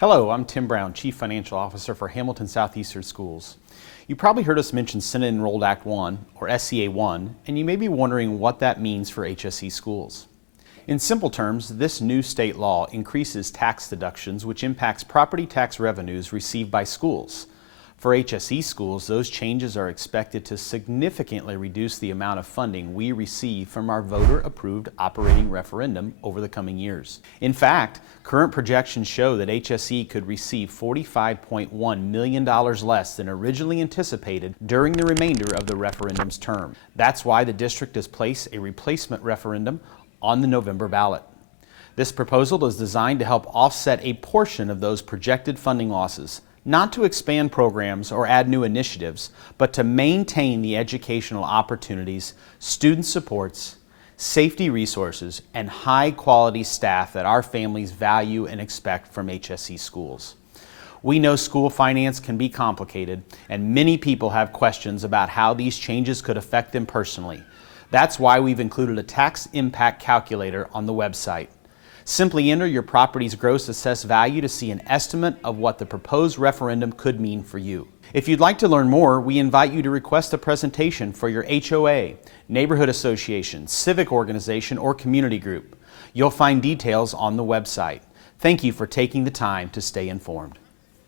Hello, I'm Tim Brown, Chief Financial Officer for Hamilton Southeastern Schools. You probably heard us mention Senate Enrolled Act 1, or SEA 1, and you may be wondering what that means for HSE schools. In simple terms, this new state law increases tax deductions, which impacts property tax revenues received by schools. For HSE schools, those changes are expected to significantly reduce the amount of funding we receive from our voter-approved operating referendum over the coming years. In fact, current projections show that HSE could receive $45.1 million less than originally anticipated during the remainder of the referendum's term. That's why the district has placed a replacement referendum on the November ballot. This proposal is designed to help offset a portion of those projected funding losses, not to expand programs or add new initiatives, but to maintain the educational opportunities, student supports, safety resources, and high-quality staff that our families value and expect from HSE schools. We know school finance can be complicated, and many people have questions about how these changes could affect them personally. That's why we've included a tax impact calculator on the website. Simply enter your property's gross assessed value to see an estimate of what the proposed referendum could mean for you. If you'd like to learn more, we invite you to request a presentation for your HOA, neighborhood association, civic organization, or community group. You'll find details on the website. Thank you for taking the time to stay informed.